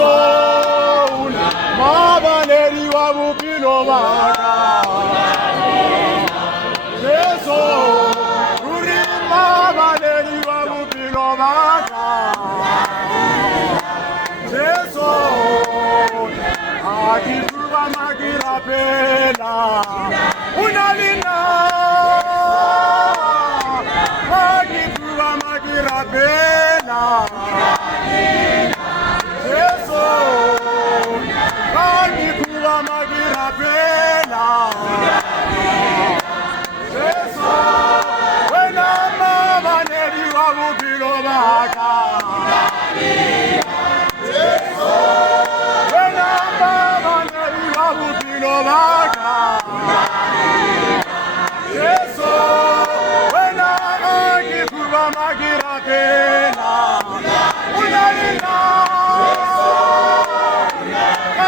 Yeso mabaneri wa bupino maka Yeso ruri mabaneri wa bupino maka Yeso akikuwa magira pena unalina akikuwa magira pena Yeso akikuwa magira pena Yeso wena mama neri wa bupilo maka Yeso wena mama neri wa bupilo maka Yeso wena akikuwa magira pena unalina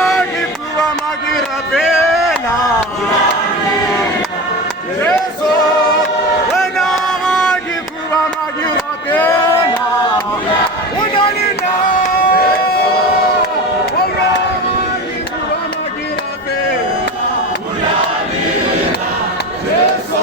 akikuwa magira pena Yeso wena akikuwa magira pena unalina akikuwa magira pena unalina Yeso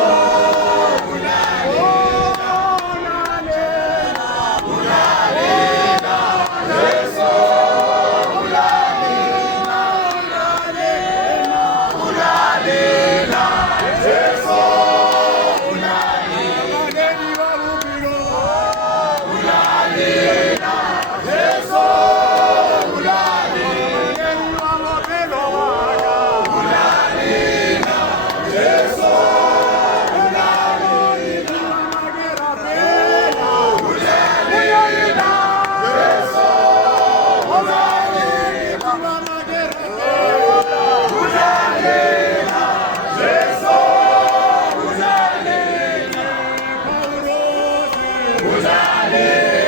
Uzale